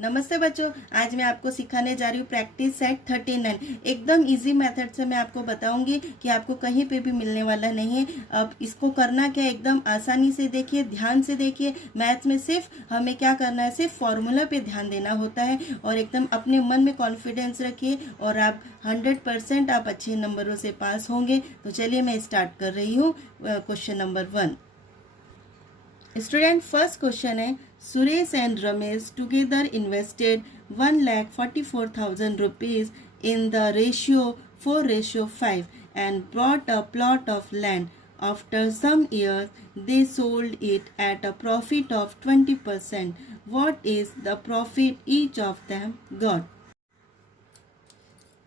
नमस्ते बच्चों, आज मैं आपको सिखाने जा रही हूँ प्रैक्टिस सेट 39। एकदम इजी मेथड से मैं आपको बताऊंगी कि आपको कहीं पे भी मिलने वाला नहीं है। अब इसको करना क्या है, एकदम आसानी से देखिए, ध्यान से देखिए। मैथ्स में सिर्फ हमें क्या करना है, सिर्फ फॉर्मूला पे ध्यान देना होता है और एकदम अपने मन में कॉन्फिडेंस रखिए और आप 100% आप अच्छे नंबरों से पास होंगे। तो चलिए मैं स्टार्ट कर रही हूँ question number 1। Student, first question है, Suresh and Ramesh together invested 1,44,000 rupees in the ratio 4:5 and bought a plot of land. After some years, they sold it at a profit of 20%. What is the profit each of them got?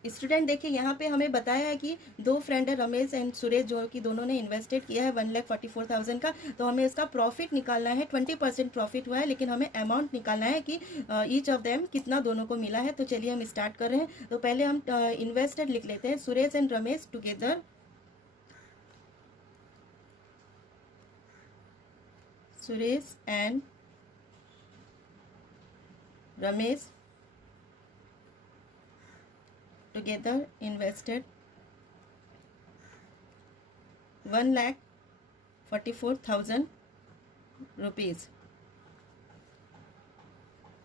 Student देखिए, यहाँ पे हमें बताया है कि दो friend है Ramesh and Suresh, जो कि दोनों ने इन्वेस्टेड किया है 1,44,000 का। तो हमें इसका प्रॉफिट निकालना है। 20% प्रॉफिट हुआ है, लेकिन हमें अमाउंट निकालना है कि ईच ऑफ देम कितना दोनों को मिला है। तो चलिए हम स्टार्ट कर रहे हैं। तो पहले हम इन्वेस्टेड लिख लेते हैं, Suresh and Ramesh together. Suresh and Ramesh together invested 1,44,000 rupees।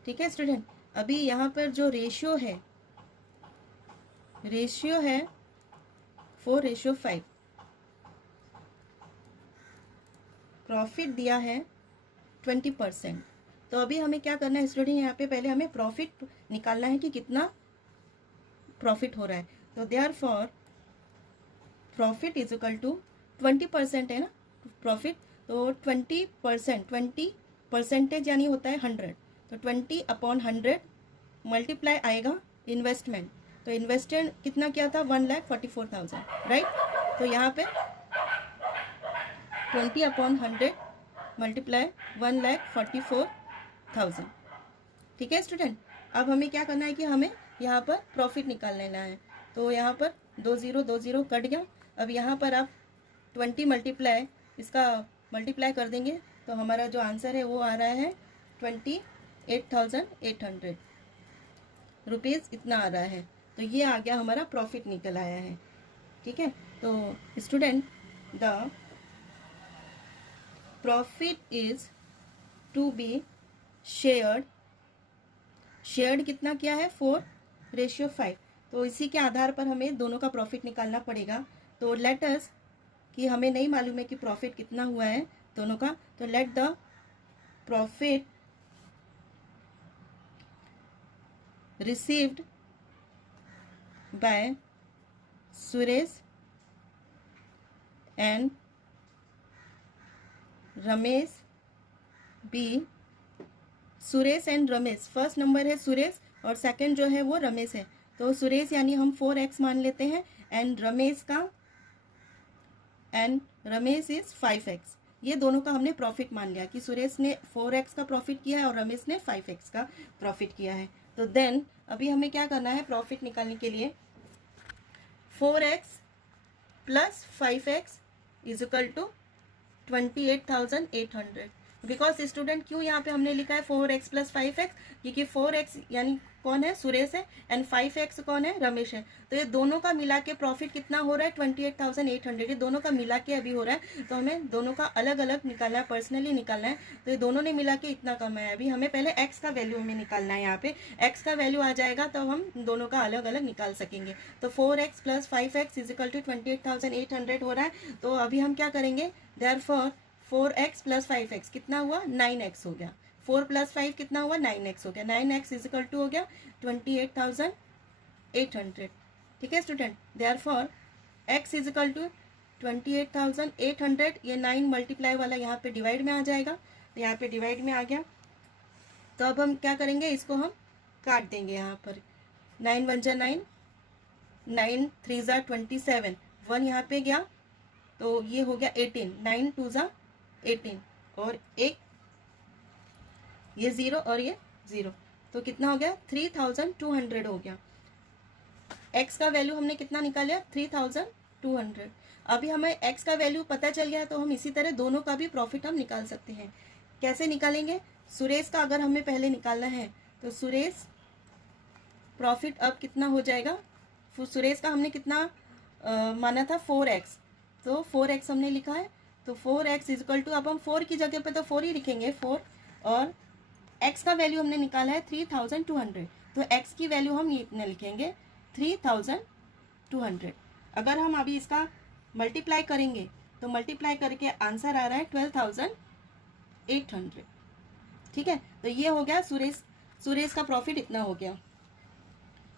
ठीक है स्टूडेंट, अभी यहाँ पर जो रेशियो है 4:5। प्रॉफिट दिया है 20%। तो अभी हमें क्या करना है स्टूडेंट, यहाँ पे पहले हमें प्रॉफिट निकालना है कि कितना प्रॉफिट हो रहा है। तो therefore profit is equal to 20% है ना प्रॉफिट। तो 20% यानी होता है 100। तो 20/100 मल्टीप्लाई आएगा इन्वेस्टमेंट। तो इन्वेस्टमेंट कितना किया था, 1,44,000, राइट। तो यहाँ पे 20/100 मल्टीप्लाई 1,44,000। ठीक है स्टूडेंट, अब हमें क्या करना है कि हमें यहाँ पर प्रॉफिट निकाल लेना है। तो यहाँ पर 2 0 कट गया। अब यहाँ पर आप 20 मल्टीप्लाई इसका मल्टीप्लाई कर देंगे तो हमारा जो आंसर है वो आ रहा है 28,800 रुपीज़, इतना आ रहा है। तो ये आ गया, हमारा प्रॉफिट निकल आया है। ठीक है, तो student the profit is to be shared कितना किया है, 4:5। तो इसी के आधार पर हमें दोनों का प्रॉफिट निकालना पड़ेगा। तो लेट अस, कि हमें नहीं मालूम है कि प्रॉफिट कितना हुआ है दोनों का। तो let the profit received by Suresh and Ramesh B. Suresh and Ramesh, first number है सुरेश और सेकंड जो है वो रमेश है। तो सुरेश यानी हम 4x मान लेते हैं एंड रमेश इज 5x। ये दोनों का हमने प्रॉफिट मान लिया कि सुरेश ने 4x का प्रॉफिट किया है और रमेश ने 5x का प्रॉफिट किया है। तो देन अभी हमें क्या करना है, प्रॉफिट निकालने के लिए 4x plus 5x is equal to 28,800। Because student क्यों यहाँ पे हमने लिखा है 4x प्लस 5x, क्योंकि 4x यानी कौन है, सुरेश है, एंड 5x कौन है, रमेश है। तो ये दोनों का मिला के प्रॉफिट कितना हो रहा है, 28,800। ये दोनों का मिला के अभी हो रहा है। तो हमें दोनों का अलग अलग निकालना है, पर्सनली निकालना है। तो ये दोनों ने मिला के इतना कम है। अभी हमें पहले x का वैल्यू हमें निकालना है। यहाँ पे x का वैल्यू आ जाएगा तो हम दोनों का अलग अलग निकाल सकेंगे। तो 4x plus 5x is equal to 28,800 हो रहा है। तो अभी हम क्या करेंगे, देयरफॉर 4x प्लस 5x कितना हुआ, 9x हो गया। 4 प्लस 5 कितना हुआ, 9x हो गया। 9x इज इक्वल टू हो गया 28,800। ठीक है student, therefore x is equal to 28,800। ये 9 मल्टीप्लाई वाला यहाँ पे डिवाइड में आ जाएगा। तो यहाँ पे डिवाइड में आ गया। तो अब हम क्या करेंगे, इसको हम काट देंगे। यहाँ पर 9 1 जा 9, 9 3 जा 27, 1 यहाँ पे गया तो ये हो गया 18, 9 2 जा 18 और एक ये 0 और ये 0। तो कितना हो गया, 3,200 हो गया। x का वैल्यू हमने कितना निकाला, 3,200। अभी हमें x का वैल्यू पता चल गया तो हम इसी तरह दोनों का भी प्रॉफिट हम निकाल सकते हैं। कैसे निकालेंगे, सुरेश का अगर हमें पहले निकालना है तो सुरेश प्रॉफिट अब कितना हो जाएगा, सुरेश का हमने कितना माना था 4x, तो 4x हमने लिखा है, तो 4x इज इक्वल टू, अब हम 4 की जगह पे तो 4 ही लिखेंगे 4, और x का वैल्यू हमने निकाला है 3200, तो x की वैल्यू हम ये इतने लिखेंगे 3200। अगर हम अभी इसका मल्टीप्लाई करेंगे तो मल्टीप्लाई करके आंसर आ रहा है 12800। ठीक है, तो ये हो गया सुरेश का प्रॉफिट इतना हो गया।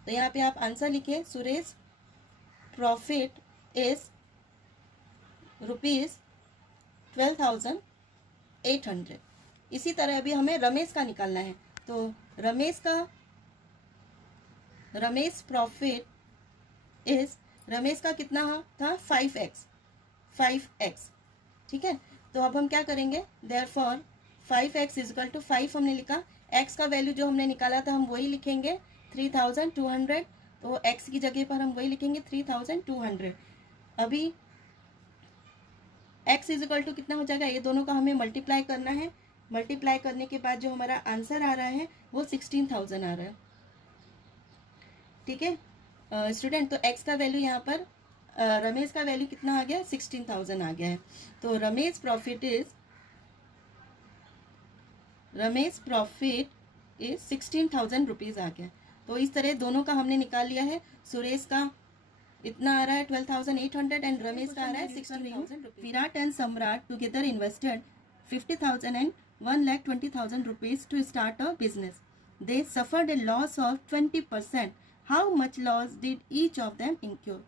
तो यहाँ पे आप आंसर लिखिए, सुरेश प्रॉफिट इज ₹12,800। इसी तरह अभी हमें रमेश का निकालना है, तो रमेश प्रॉफिट इज, रमेश का कितना था 5x। ठीक है, तो अब हम क्या करेंगे, therefore 5x is equal to 5 हमने लिखा, x का वैल्यू जो हमने निकाला था हम वही लिखेंगे 3200, तो x की जगह पर हम वही लिखेंगे 3200। अभी x इज इक्वल टू कितना हो जाएगा, ये दोनों का हमें मल्टीप्लाई करना है, मल्टीप्लाई करने के बाद जो हमारा आंसर आ रहा है वो 16000 आ रहा है। ठीक है स्टूडेंट, तो x का वैल्यू यहाँ पर रमेश का वैल्यू कितना आ गया 16000 आ गया है, तो रमेश प्रॉफिट इज 16000 रुपीज़ आ गया। तो इस तरह दोनों का हमने निकाल लिया है, सुरेश का इतना आ रहा है 12,800 एंड रमेश का आ रहा है 16,000। Virat and Samrat together invested 50,000 and 1,20,000 rupees to start a business. They suffered a loss of 20%। How much loss did each of them incur.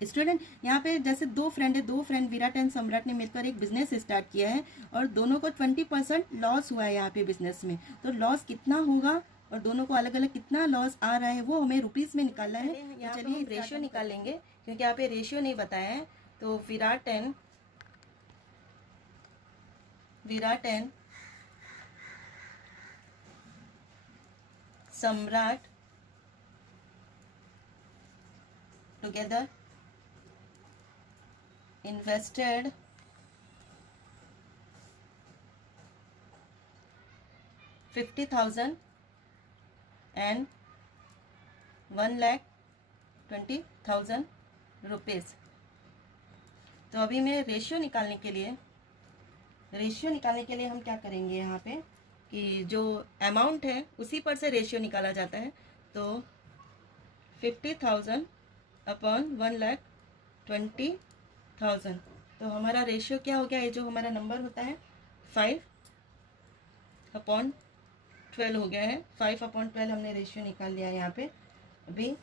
Student, यहाँ पे जैसे दो फ्रेंड विराट एंड सम्राट ने मिलकर एक बिजनेस स्टार्ट किया है और दोनों को 20% लॉस हुआ है यहाँ पे बिजनेस में, तो लॉस कितना होगा और दोनों को अलग अलग कितना लॉस आ रहा है वो हमें रुपीस में निकालना है। तो चलिए रेशियो निकालेंगे, क्योंकि यहाँ पे रेशियो नहीं बताया है। तो Virat and Samrat together invested 50,000 and 1,20,000 rupees. तो अभी मैं रेशियो निकालने के लिए हम क्या करेंगे, यहाँ पे कि जो अमाउंट है उसी पर से रेशियो निकाला जाता है। तो 50,000 अपॉन 1,20,000, तो हमारा रेशियो क्या हो गया, ये जो हमारा नंबर होता है 5/12 हो गया है। 5/12 हमने रेशियो निकाल लिया है यहाँ पे। अभी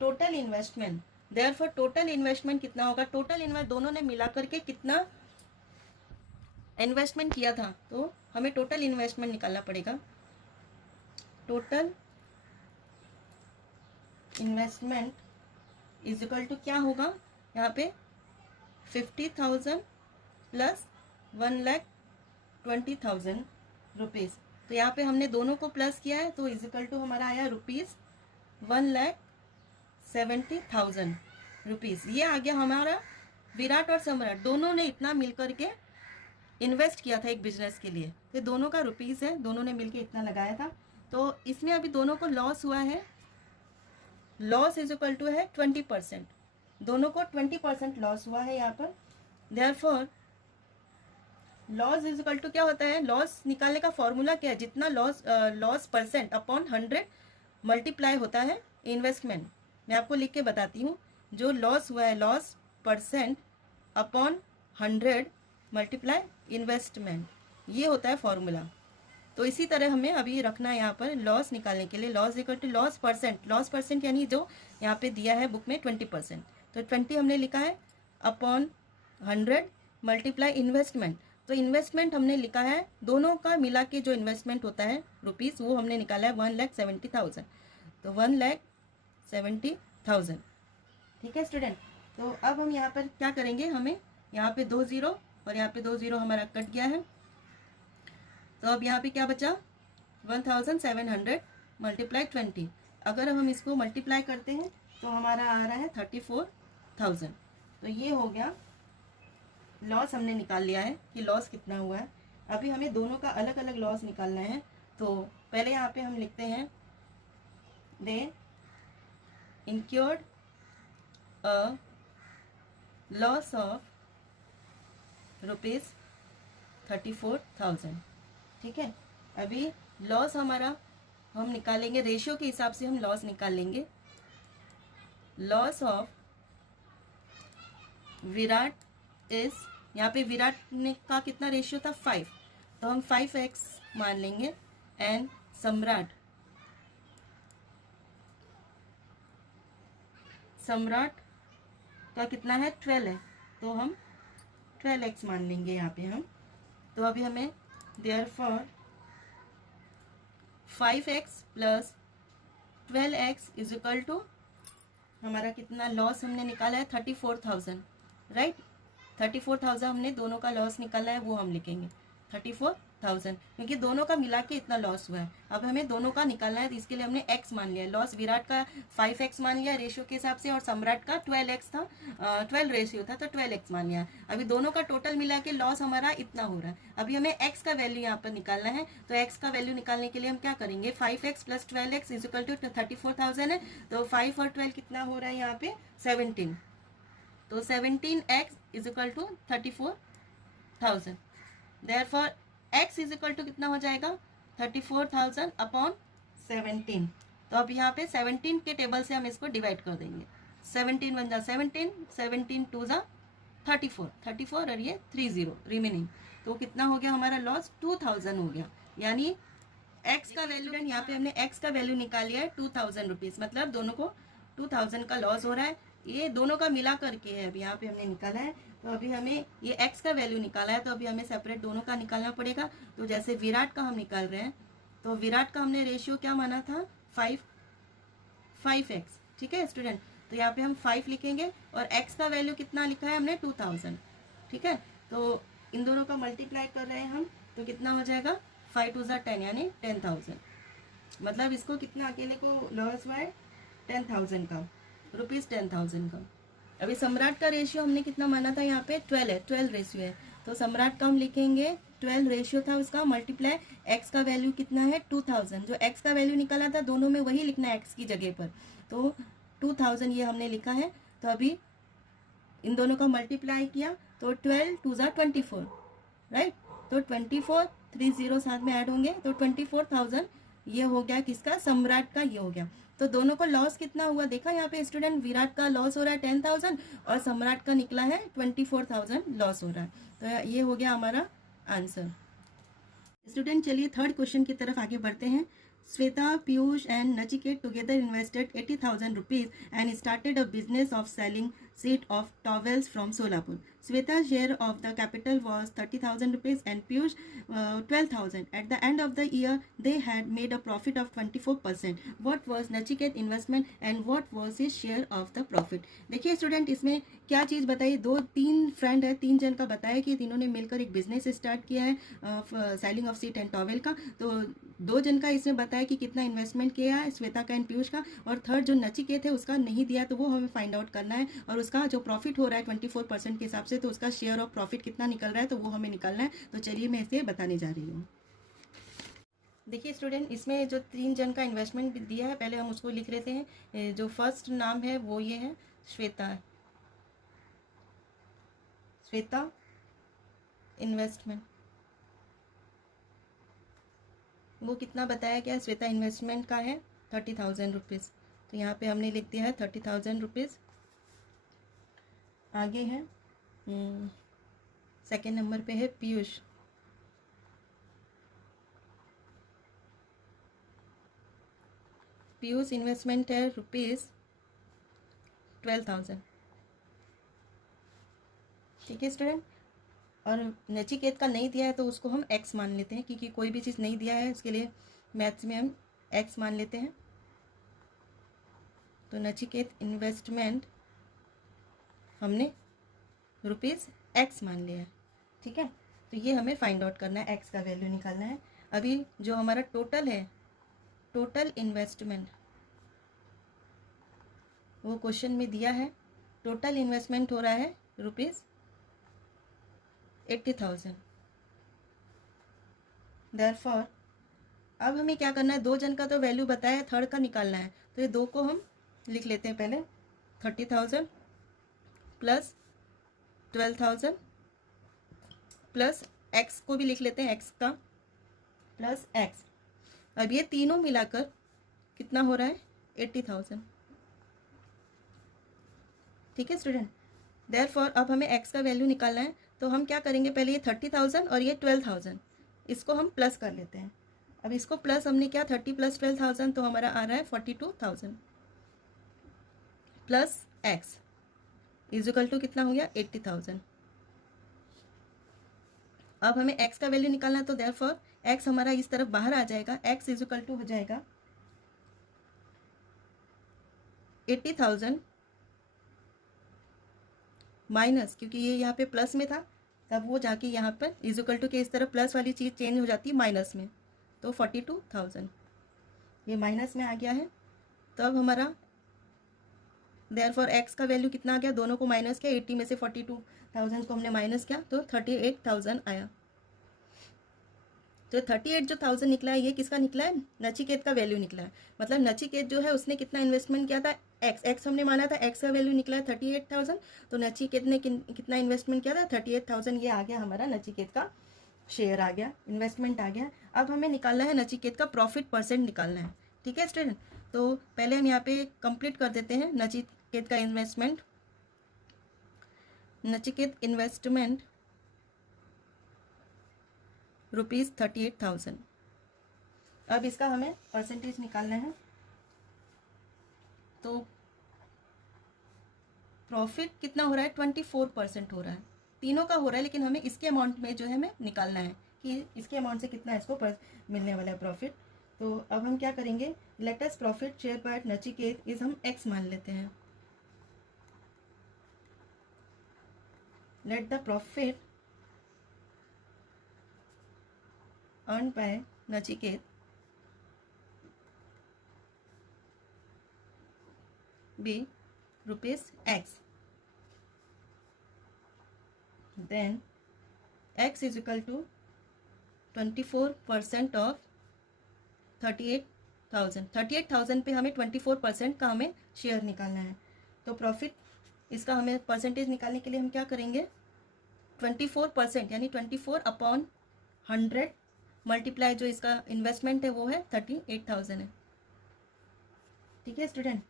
total investment, therefore total investment कितना होगा, टोटल इन्वेस्ट दोनों ने मिला करके कितना इन्वेस्टमेंट किया था, तो हमें टोटल इन्वेस्टमेंट निकालना पड़ेगा। Total investment is equal to क्या होगा, यहाँ पे 50,000 प्लस 1,20,000 रुपीज़। तो यहाँ पे हमने दोनों को प्लस किया है, तो इज इक्वल टू हमारा आया ₹1,70,000 रुपीज़। ये आ गया हमारा। विराट और सम्राट दोनों ने इतना मिल करके इन्वेस्ट किया था एक बिजनेस के लिए, तो दोनों का रुपीज़ है, दोनों ने मिलके इतना लगाया था। तो इसमें अभी दोनों को लॉस हुआ है, लॉस इज इक्वल टू है 20%, दोनों को 20% लॉस हुआ है यहाँ पर। Therefore loss is equal to क्या होता है, लॉस निकालने का फॉर्मूला क्या है, जितना लॉस परसेंट अपॉन 100 मल्टीप्लाई होता है इन्वेस्टमेंट। मैं आपको लिख के बताती हूँ, जो लॉस हुआ है loss percent upon 100 multiply investment, ये होता है फॉर्मूला। तो इसी तरह हमें अभी रखना है यहाँ पर लॉस निकालने के लिए, loss equal to loss percent यानी जो यहाँ पे दिया है बुक में 20%, तो 20 हमने लिखा है अपॉन 100 मल्टीप्लाई इन्वेस्टमेंट। तो इन्वेस्टमेंट हमने लिखा है, दोनों का मिला के जो इन्वेस्टमेंट होता है रुपीज़, वो हमने निकाला है 1,70,000, तो 1,70,000। ठीक है स्टूडेंट, तो अब हम यहाँ पर क्या करेंगे, हमें यहाँ पे 2 0 और यहाँ पे 2 0 हमारा कट गया है। तो अब यहाँ पे क्या बचा 1,700 मल्टीप्लाई 20। अगर हम इसको मल्टीप्लाई करते हैं तो हमारा आ रहा है 34,000। तो ये हो गया, लॉस हमने निकाल लिया है कि लॉस कितना हुआ है। अभी हमें दोनों का अलग अलग लॉस निकालना है। तो पहले यहाँ पे हम लिखते हैं दे incurred a loss of ₹34,000। ठीक है, अभी लॉस हमारा हम निकालेंगे, रेशियो के हिसाब से हम लॉस निकाल लेंगे। लॉस ऑफ विराट इज, यहाँ पे विराट ने का कितना रेशियो था 5, तो हम 5x मान लेंगे। एंड सम्राट का कितना है 12 है, तो हम 12x मान लेंगे यहाँ पे हम। तो अभी हमें therefore 5x plus 12x is equal to, हमारा कितना लॉस हमने निकाला है 34,000, राइट। 34,000 हमने दोनों का लॉस निकाला है, वो हम लिखेंगे 34,000, क्योंकि दोनों का मिला के इतना लॉस हुआ है। अब हमें दोनों का निकालना है, तो इसके लिए हमने x मान लिया। लॉस विराट का 5x मान लिया रेशियो के हिसाब से, और सम्राट का 12x था, 12 रेशियो था, तो 12x मान लिया। अभी दोनों का टोटल मिला के लॉस हमारा इतना हो रहा है। अभी हमें x का वैल्यू यहाँ पर निकालना है, तो x का वैल्यू निकालने के लिए हम क्या करेंगे, 5x plus 12x is equal to 34,000 है, तो 5 और 12 कितना हो रहा है यहाँ पे 17, तो 17x is equal to 34,000। Therefore x is equal to कितना हो जाएगा 34,000 अपॉन 17। तो अब यहाँ पे 17 के टेबल से हम इसको डिवाइड कर देंगे। 17 वन जा 17, 17 टू जा 34 और ये 30 रिमेनिंग, तो कितना हो गया हमारा लॉस 2,000 हो गया। यानी x का वैल्यू, यहाँ पे हमने x का वैल्यू निकाल लिया है 2,000 रुपीज़, मतलब दोनों को 2,000 का लॉस हो रहा है। ये दोनों का मिला करके है, अभी यहाँ पे हमने निकाला है। तो अभी हमें ये x का वैल्यू निकाला है, तो अभी हमें सेपरेट दोनों का निकालना पड़ेगा। तो जैसे विराट का हम निकाल रहे हैं, तो विराट का हमने रेशियो क्या माना था 5x, ठीक है स्टूडेंट। तो यहाँ पे हम 5 लिखेंगे, और x का वैल्यू कितना लिखा है हमने 2,000, ठीक है। तो इन दोनों का मल्टीप्लाई कर रहे हैं हम, तो कितना हो जाएगा 5 टू 10 यानी 10,000, मतलब इसको कितना अकेले को लॉस हुआ है 10,000 का, ₹10,000 का। अभी सम्राट का रेशियो हमने कितना माना था यहाँ पे 12 है, 12 रेशियो है, तो सम्राट का हम लिखेंगे 12 रेशियो था उसका, मल्टीप्लाई x का वैल्यू कितना है 2,000, जो x का वैल्यू निकाला था दोनों में वही लिखना है x की जगह पर, तो 2,000 ये हमने लिखा है। तो अभी इन दोनों का मल्टीप्लाई किया, तो 12 टू ज़ा 24, राइट, तो 24 30 साथ में ऐड होंगे, तो 24,000 ये हो गया किसका, सम्राट का ये हो गया। तो दोनों को लॉस कितना हुआ देखा यहाँ पे स्टूडेंट, विराट का लॉस हो रहा है 10,000 और सम्राट का निकला है 24,000 लॉस हो रहा है। तो ये हो गया हमारा आंसर। स्टूडेंट चलिए थर्ड क्वेश्चन की तरफ आगे बढ़ते हैं। Sweta, Piyush and Nachiket together invested 80,000 rupees and started a business of selling set of towels from Solapur. Sweta's share of the capital was 30,000 rupees and Piyush 12,000. At the end of the year, they had made a profit of 24%. What was Nachiket's investment and what was his share of the profit? देखिए student इसमें क्या चीज़ बताइए, 2-3 friend है, 3 जन का बताया कि तीनों ने मिलकर एक बिजनेस स्टार्ट किया है selling of seat and towel का। तो 2 जन का इसमें बताया कि कितना इन्वेस्टमेंट किया है, श्वेता का एंड पीयूष का, और थर्ड जो नचिकेत है उसका नहीं दिया, तो वो हमें फाइंड आउट करना है। और उसका जो प्रॉफिट हो रहा है 24% के हिसाब से, तो उसका शेयर ऑफ प्रॉफिट कितना निकल रहा है, तो वो हमें निकालना है। तो चलिए मैं इसे बताने जा रही हूँ। देखिए स्टूडेंट इसमें जो 3 जन का इन्वेस्टमेंट दिया है, पहले हम उसको लिख लेते हैं। जो फर्स्ट नाम है वो ये है श्वेता इन्वेस्टमेंट, वो कितना बताया गया, श्वेता इन्वेस्टमेंट का है 30,000 रुपीज़, तो यहाँ पे हमने लिख दिया है 30,000 रुपीज़। आगे है सेकेंड नंबर पे है पीयूष, इन्वेस्टमेंट है ₹12,000, ठीक है स्टूडेंट। और नचिकेत का नहीं दिया है तो उसको हम x मान लेते हैं, क्योंकि कोई भी चीज़ नहीं दिया है उसके लिए मैथ्स में हम x मान लेते हैं। तो नचिकेत इन्वेस्टमेंट हमने ₹x मान लिया है, ठीक है। तो ये हमें फाइंड आउट करना है, x का वैल्यू निकालना है। अभी जो हमारा टोटल है, टोटल इन्वेस्टमेंट, वो क्वेश्चन में दिया है। टोटल इन्वेस्टमेंट हो रहा है ₹80,000। Therefore अब हमें क्या करना है, 2 जन का तो वैल्यू बताया है, थर्ड का निकालना है। तो ये 2 को हम लिख लेते हैं पहले, 30,000 प्लस 12,000 प्लस एक्स को भी लिख लेते हैं, एक्स का प्लस एक्स। अब ये तीनों मिलाकर कितना हो रहा है, 80,000। ठीक है स्टूडेंट, देयरफॉर अब हमें एक्स का वैल्यू निकालना है। तो हम क्या करेंगे, पहले ये 30,000 और ये 12,000 इसको हम प्लस कर लेते हैं। अब इसको प्लस हमने क्या, 30 प्लस 12,000 तो हमारा आ रहा है 42,000 plus X is equal to कितना हो गया, 80,000। अब हमें एक्स का वैल्यू निकालना है, तो देयरफॉर एक्स हमारा इस तरफ बाहर आ जाएगा, एक्स इज इक्वल टू हो जाएगा 80,000 माइनस, क्योंकि ये यहाँ पे प्लस में था तब वो जाके यहाँ पर इज इक्वल टू के इस तरफ प्लस वाली चीज़ चेंज हो जाती है माइनस में, तो 42,000 ये माइनस में आ गया है। तो अब हमारा देयरफॉर एक्स का वैल्यू कितना आ गया, दोनों को माइनस किया, 80 में से 42,000 को हमने माइनस किया तो 38,000 आया। तो 38,000 निकला है, ये किसका निकला है, नचिकेत का वैल्यू निकला है। मतलब नचिकेत जो है उसने कितना इन्वेस्टमेंट किया था, एक्स हमने माना था, एक्स का वैल्यू निकला है 38,000, तो नचिकेत ने कितना इन्वेस्टमेंट किया था, 38,000। ये आ गया हमारा नचिकेत का शेयर आ गया, इन्वेस्टमेंट आ गया। अब हमें निकालना है नचिकेत का प्रॉफिट परसेंट निकालना है। ठीक है स्टूडेंट, तो पहले हम यहाँ पे कंप्लीट कर देते हैं नचिकेत का इन्वेस्टमेंट। नचिकेत इन्वेस्टमेंट ₹38,000। अब इसका हमें परसेंटेज निकालना है, तो प्रॉफिट कितना हो रहा है, 24% हो रहा है। तीनों का हो रहा है, लेकिन हमें इसके अमाउंट में जो है हमें निकालना है कि इसके अमाउंट से कितना इसको मिलने वाला है प्रॉफिट। तो अब हम क्या करेंगे, latest profit share by Nachiket is हम एक्स मान लेते हैं। Let the profit earned by Nachiket be rupees X. Then X is equal to 24% of 38,000। 38,000 पे हमें 24% का हमें शेयर निकालना है। तो प्रॉफिट इसका हमें परसेंटेज निकालने के लिए हम क्या करेंगे, 24% यानी 24/100 मल्टीप्लाई जो इसका इन्वेस्टमेंट है वो है 38,000 है। ठीक है स्टूडेंट,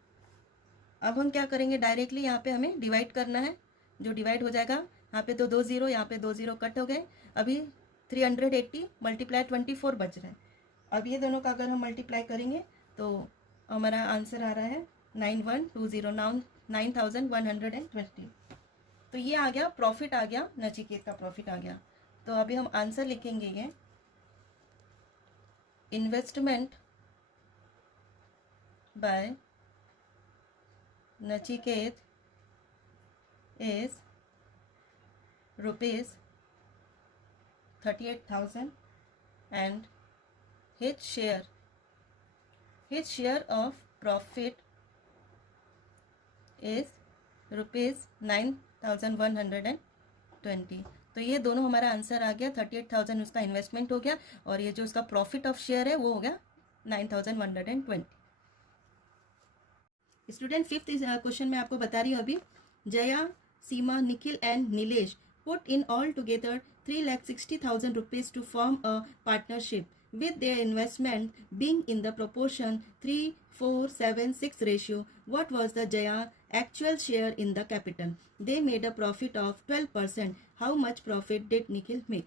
अब हम क्या करेंगे, डायरेक्टली यहाँ पे हमें डिवाइड करना है। जो डिवाइड हो जाएगा, यहाँ पे तो 2 0, यहाँ पे 2 0 कट हो गए। अभी 380 मल्टीप्लाई 24 बच रहा है। अब ये दोनों का अगर हम मल्टीप्लाई करेंगे तो हमारा आंसर आ रहा है 9120, 9,120। तो ये आ गया प्रॉफिट, आ गया नचिकेत का प्रॉफिट आ गया। तो अभी हम आंसर लिखेंगे, ये investment by Nachiket is ₹38,000 and his share of profit is ₹9,120। तो ये दोनों हमारा आंसर आ गया, 38,000 उसका इन्वेस्टमेंट हो गया और ये जो उसका प्रॉफिट ऑफ शेयर है वो हो गया 9,120। स्टूडेंट, फिफ्थ क्वेश्चन में आपको बता रही हूँ अभी, Jaya, Seema, Nikhil and Nilesh put in all together 3,60,000 rupees to form a partnership with their investment being in the proportion 3:4:7:6 ratio. What was the Jaya actual share in the capital? They made a profit of 12%. How much profit did Nikhil make?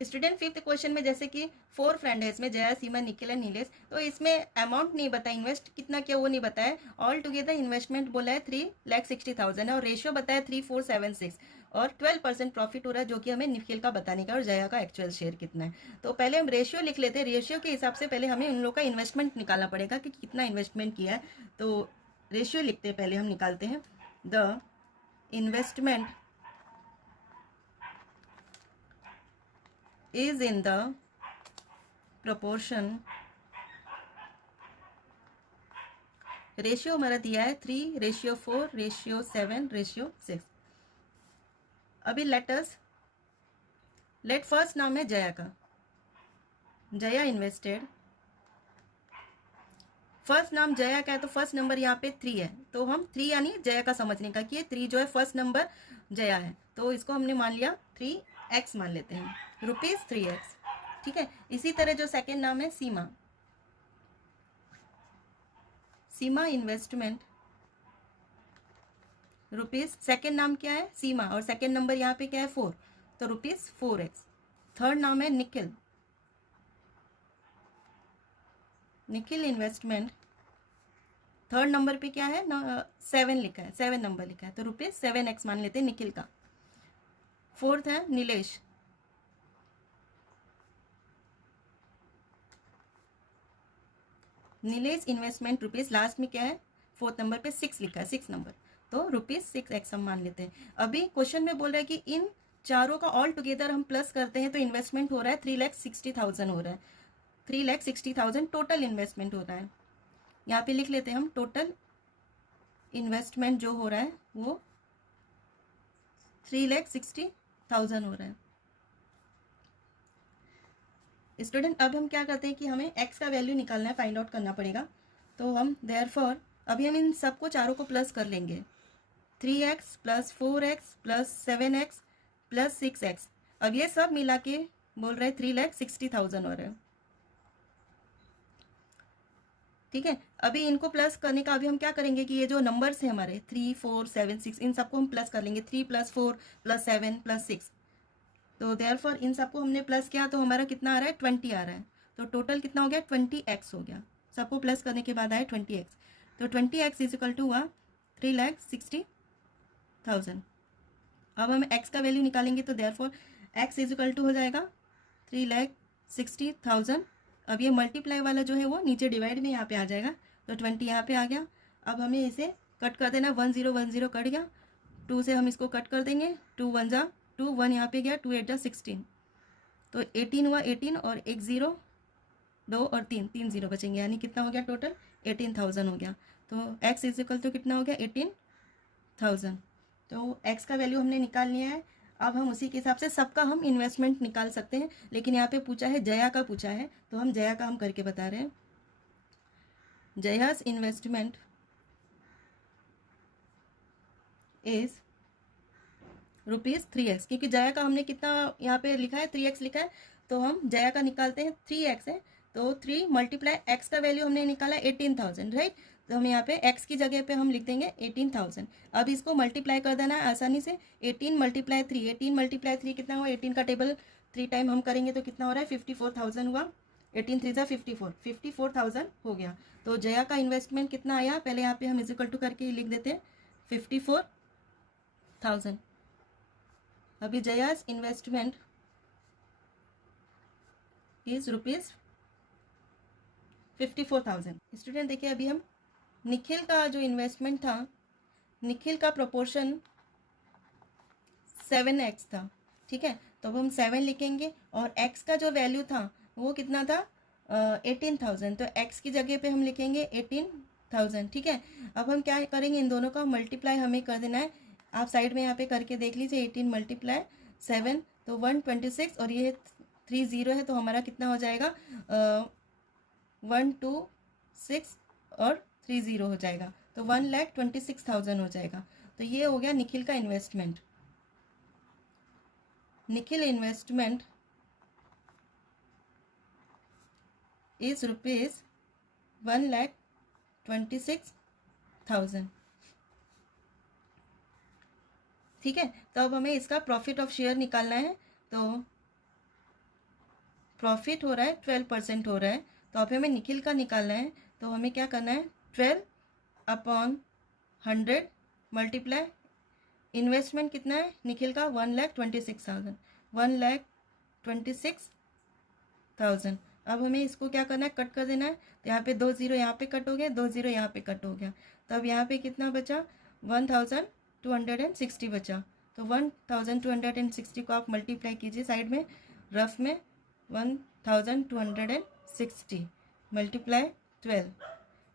Student, fifth question में जैसे कि 4 friend है, इसमें Jaya, Seema, Nikhil and Nilesh, तो इसमें amount नहीं बताया, invest कितना किया वो नहीं बताया। ऑल टुगेदर इन्वेस्टमेंट बोला है 3,60,000 है और रेशियो बताया 3:4:7:6 और 12% प्रॉफिट हो रहा है, जो कि हमें निखिल का बताने का और जया का एक्चुअल शेयर कितना है। तो पहले हम रेशियो लिख लेते हैं। रेशियो के हिसाब से पहले हमें उन लोग का इन्वेस्टमेंट निकालना पड़ेगा कि कितना इन्वेस्टमेंट किया है। तो रेशियो लिखते हैं, पहले हम निकालते हैं। The investment is in the proportion, ratio हमारा दिया है 3:4:7:6। अभी लेट फर्स्ट नाम है जया का, जया इन्वेस्टेड, फर्स्ट नाम जया का है तो फर्स्ट नंबर यहाँ पे 3 है, तो हम 3 यानी जया का समझने का कि ये 3 जो है फर्स्ट नंबर जया है, तो इसको हमने मान लिया 3x मान लेते हैं, ₹3x। ठीक है, इसी तरह जो सेकेंड नाम है सीमा, सीमा इन्वेस्टमेंट सेकेंड नाम क्या है सीमा और सेकेंड नंबर यहाँ पे क्या है 4, तो ₹4x। थर्ड नाम है Nikhil, Nikhil investment, third number पे क्या है ना 7 लिखा है, 7 नंबर लिखा है, तो ₹7x मान लेते हैं निखिल का। फोर्थ है नीलेश, नीलेश इन्वेस्टमेंट लास्ट में क्या है फोर्थ नंबर पे 6 लिखा है, 6 नंबर, तो ₹6x हम मान लेते हैं। अभी क्वेश्चन में बोल रहा है कि इन चारों का ऑल टुगेदर हम प्लस करते हैं तो इन्वेस्टमेंट हो रहा है 3,60,000 हो रहा है, 3,60,000 टोटल इन्वेस्टमेंट हो रहा है। यहाँ पे लिख लेते हैं हम, टोटल इन्वेस्टमेंट जो हो रहा है वो 3,60,000 हो रहा है। स्टूडेंट अब हम क्या करते हैं कि हमें x का वैल्यू निकालना है, फाइंड आउट करना पड़ेगा, तो हम देयरफॉर अभी हम इन सबको चारों को प्लस कर लेंगे, 3x plus 4x plus 7x plus 6x। अब ये सब मिला के बोल रहे हैं 3,60,000 हो रहा है। ठीक है, अभी इनको प्लस करने का अभी हम क्या करेंगे कि ये जो नंबर्स हैं हमारे 3, 4, 7, 6 इन सबको हम प्लस कर लेंगे, 3 + 4 + 7 + 6, तो देयरफॉर इन सबको हमने प्लस किया तो हमारा कितना आ रहा है 20 आ रहा है, तो टोटल कितना हो गया 20x हो गया, सबको प्लस करने के बाद आया 20x, तो 20x = हुआ 3,60,000। अब हम x का वैल्यू निकालेंगे तो देयरफॉर x = हो जाएगा 3,60,000। अब ये मल्टीप्लाई वाला जो है वो नीचे डिवाइड में यहाँ पे आ जाएगा, तो 20 यहाँ पे आ गया। अब हमें इसे कट कर देना, 1 0 1 0 कट गया, 2 से हम इसको कट कर देंगे, 2 1 जा 2, 1 यहाँ पे गया, 2 8 जा 16, तो 18 हुआ, 18 और 1 0, 2 और 3 3 0 बचेंगे, यानी कितना हो गया टोटल 18,000 हो गया। तो x = कितना हो गया 18,000। तो x का वैल्यू हमने निकाल लिया है। अब हम उसी के हिसाब से सबका हम इन्वेस्टमेंट निकाल सकते हैं, लेकिन यहाँ पे पूछा है जया का पूछा है, तो हम जया का हम करके बता रहे हैं। जयास इन्वेस्टमेंट इज ₹3x, क्योंकि जया का हमने कितना यहाँ पे लिखा है 3x लिखा है, तो हम जया का निकालते हैं 3x है, तो 3 × x का वैल्यू हमने निकाला 18,000, राइट, तो हम यहाँ पे x की जगह पे हम लिख देंगे 18,000। अब इसको मल्टीप्लाई कर देना है आसानी से, 18 × 3, 18 × 3 कितना हुआ, 18 का टेबल 3 टाइम हम करेंगे तो कितना हो रहा है 54,000 हुआ, 18 3 × 54, 54,000 हो गया। तो जया का इन्वेस्टमेंट कितना आया, पहले यहाँ पे हम = करके लिख देते हैं 54,000। अभी जयास इन्वेस्टमेंट इज ₹54,000। स्टूडेंट देखिए, अभी हम निखिल का जो इन्वेस्टमेंट था, निखिल का प्रोपोर्शन 7x था, ठीक है, तो अब हम 7 लिखेंगे और x का जो वैल्यू था वो कितना था 18,000, तो x की जगह पे हम लिखेंगे 18,000, ठीक है। अब हम क्या करेंगे, इन दोनों का मल्टीप्लाई हमें कर देना है, आप साइड में यहाँ पे करके देख लीजिए, 18 × 7 तो 126 और ये 3 0 है, तो हमारा कितना हो जाएगा 126 और 3 0 हो जाएगा, तो 1,26,000 हो जाएगा। तो ये हो गया निखिल का इन्वेस्टमेंट। निखिल इन्वेस्टमेंट इज ₹1,26,000, ठीक है। तो अब हमें इसका प्रॉफिट ऑफ शेयर निकालना है, तो प्रॉफिट हो रहा है 12% हो रहा है, तो अब हमें निखिल का निकालना है, तो हमें क्या करना है 12/100 मल्टीप्लाई इन्वेस्टमेंट कितना है निखिल का 1,26,000, 1,26,000। अब हमें इसको क्या करना है कट कर देना है, तो यहाँ पे 2 0 यहाँ पे कट हो गया, 2 0 यहाँ पे कट हो गया, तो अब यहाँ पे कितना बचा 1,260 बचा, तो 1,260 को आप मल्टीप्लाई कीजिए साइड में रफ में 1,260 मल्टीप्लाई 12,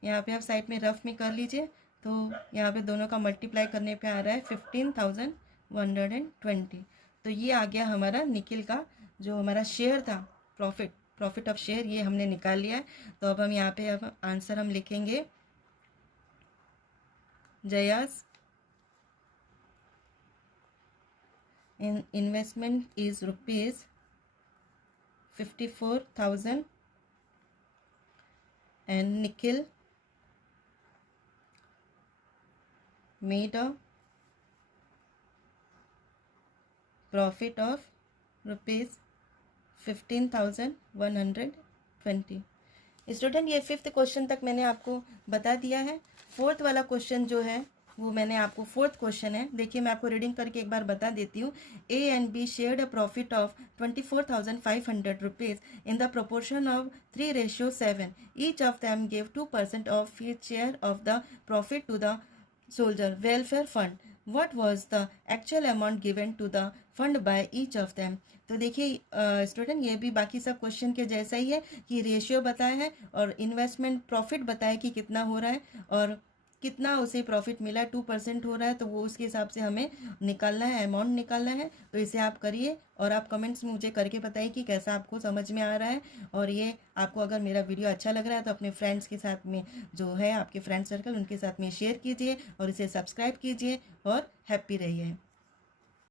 यहाँ पे आप साइड में रफ में कर लीजिए, तो यहाँ पे दोनों का मल्टीप्लाई करने पे आ रहा है 15,120। तो ये आ गया हमारा निखिल का जो हमारा शेयर था प्रॉफिट प्रॉफिट ऑफ शेयर ये हमने निकाल लिया है। तो अब हम यहाँ पे अब आंसर हम लिखेंगे Jaya's investment is ₹54,000 and Nikhil made a profit of ₹15,120। Student ये 5th क्वेश्चन तक मैंने आपको बता दिया है। 4th वाला क्वेश्चन जो है वो मैंने आपको 4th क्वेश्चन है, देखिए मैं आपको रीडिंग करके एक बार बता देती हूँ। A and B shared a profit of ₹24,500 in the proportion of 3:7। Each of them give 2% of each share of the profit to the soldier welfare fund. What was the actual amount given to the fund by each of them. तो देखिए student ये भी बाकी सब question के जैसा ही है कि रेशियो बताया है और इन्वेस्टमेंट प्रॉफिट बताया कि कितना हो रहा है और कितना उसे प्रॉफिट मिला, 2% हो रहा है, तो वो उसके हिसाब से हमें निकालना है, अमाउंट निकालना है। तो इसे आप करिए और आप कमेंट्स में मुझे करके बताइए कि कैसा आपको समझ में आ रहा है। और ये आपको अगर मेरा वीडियो अच्छा लग रहा है तो अपने फ्रेंड्स के साथ में जो है आपके फ्रेंड सर्कल उनके साथ में शेयर कीजिए और इसे सब्सक्राइब कीजिए और हैप्पी रहिए।